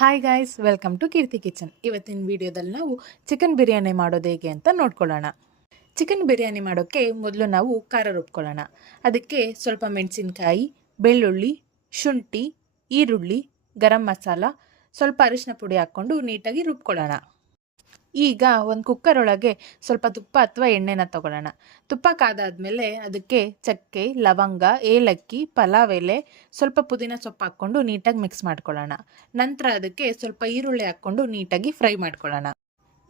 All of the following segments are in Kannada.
Hi guys, welcome to Keerthi kitchen. ಇವತ್ತಿನ ವಿಡಿಯೋದಲ್ಲಿ ನಾವು ಚಿಕನ್ ಬಿರಿಯಾನಿ ಮಾಡೋದು ಹೇಗೆ ಅಂತ ನೋಡ್ಕೊಳ್ಳೋಣ. ಚಿಕನ್ ಬಿರಿಯಾನಿ ಮಾಡೋಕ್ಕೆ ಮೊದಲು ನಾವು ಖಾರ ರುಬ್ಕೊಳ್ಳೋಣ. ಅದಕ್ಕೆ ಸ್ವಲ್ಪ ಮೆಣಸಿನಕಾಯಿ, ಬೆಳ್ಳುಳ್ಳಿ, ಶುಂಠಿ, ಈರುಳ್ಳಿ, ಗರಂ ಮಸಾಲ, ಸ್ವಲ್ಪ ಅರಿಶಿನ ಪುಡಿ ಹಾಕ್ಕೊಂಡು ನೀಟಾಗಿ ರುಬ್ಕೊಳ್ಳೋಣ. ಈಗ ಒಂದು ಕುಕ್ಕರ್ ಒಳಗೆ ಸ್ವಲ್ಪ ತುಪ್ಪ ಅಥವಾ ಎಣ್ಣೆನ ತಗೊಳ್ಳೋಣ. ತುಪ್ಪ ಕಾದಾದ್ಮೇಲೆ ಅದಕ್ಕೆ ಚಕ್ಕೆ, ಲವಂಗ, ಏಲಕ್ಕಿ, ಪಲಾವ್ ಎಲೆ, ಸ್ವಲ್ಪ ಪುದೀನ ಸೊಪ್ಪು ಹಾಕ್ಕೊಂಡು ನೀಟಾಗಿ ಮಿಕ್ಸ್ ಮಾಡ್ಕೊಳ್ಳೋಣ. ನಂತರ ಅದಕ್ಕೆ ಸ್ವಲ್ಪ ಈರುಳ್ಳಿ ಹಾಕ್ಕೊಂಡು ನೀಟಾಗಿ ಫ್ರೈ ಮಾಡ್ಕೊಳ್ಳೋಣ.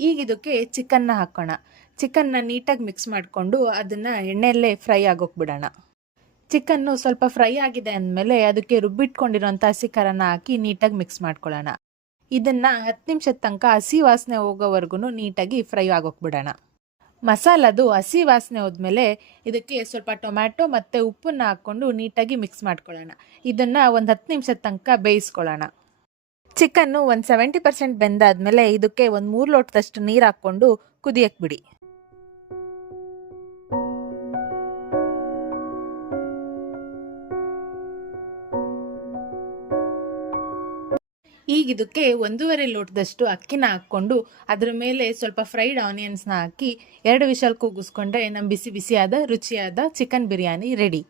ಈಗ ಇದಕ್ಕೆ ಚಿಕನ್ನ ಹಾಕೋಣ. ಚಿಕನ್ನ ನೀಟಾಗಿ ಮಿಕ್ಸ್ ಮಾಡಿಕೊಂಡು ಅದನ್ನು ಎಣ್ಣೆಯಲ್ಲೇ ಫ್ರೈ ಆಗೋಗ್ಬಿಡೋಣ. ಚಿಕನ್ನು ಸ್ವಲ್ಪ ಫ್ರೈ ಆಗಿದೆ ಅಂದಮೇಲೆ ಅದಕ್ಕೆ ರುಬ್ಬಿಟ್ಕೊಂಡಿರೋಂಥ ಹಸಿ ಖಾರನ ಹಾಕಿ ನೀಟಾಗಿ ಮಿಕ್ಸ್ ಮಾಡ್ಕೊಳ್ಳೋಣ. ಇದನ್ನು 10 ನಿಮಿಷದ ತನಕ ಹಸಿ ವಾಸನೆ ಹೋಗೋವರೆಗೂ ನೀಟಾಗಿ ಫ್ರೈ ಆಗೋಗ್ಬಿಡೋಣ. ಮಸಾಲದು ಹಸಿ ವಾಸನೆ ಹೋದ್ಮೇಲೆ ಇದಕ್ಕೆ ಸ್ವಲ್ಪ ಟೊಮ್ಯಾಟೊ ಮತ್ತು ಉಪ್ಪನ್ನು ಹಾಕ್ಕೊಂಡು ನೀಟಾಗಿ ಮಿಕ್ಸ್ ಮಾಡ್ಕೊಳ್ಳೋಣ. ಇದನ್ನು ಒಂದು 10 ನಿಮಿಷದ ತನಕ ಬೇಯಿಸ್ಕೊಳ್ಳೋಣ. ಚಿಕನ್ನು ಒಂದು 70% ಬೆಂದಾದ್ಮೇಲೆ ಇದಕ್ಕೆ ಒಂದು 3 ಲೋಟದಷ್ಟು ನೀರು ಹಾಕ್ಕೊಂಡು ಕುದಿಯಕ್ಕೆ ಬಿಡಿ. ಈಗ ಇದಕ್ಕೆ 1.5 ಲೋಟದಷ್ಟು ಅಕ್ಕಿನ ಹಾಕ್ಕೊಂಡು ಅದರ ಮೇಲೆ ಸ್ವಲ್ಪ ಫ್ರೈಡ್ ಆನಿಯನ್ಸ್ನ ಹಾಕಿ 2 ವಿಷಲ್ ಕೂಗಿಸ್ಕೊಂಡ್ರೆ ನಮ್ಮ ಬಿಸಿ ಬಿಸಿಯಾದ ರುಚಿಯಾದ ಚಿಕನ್ ಬಿರಿಯಾನಿ ರೆಡಿ.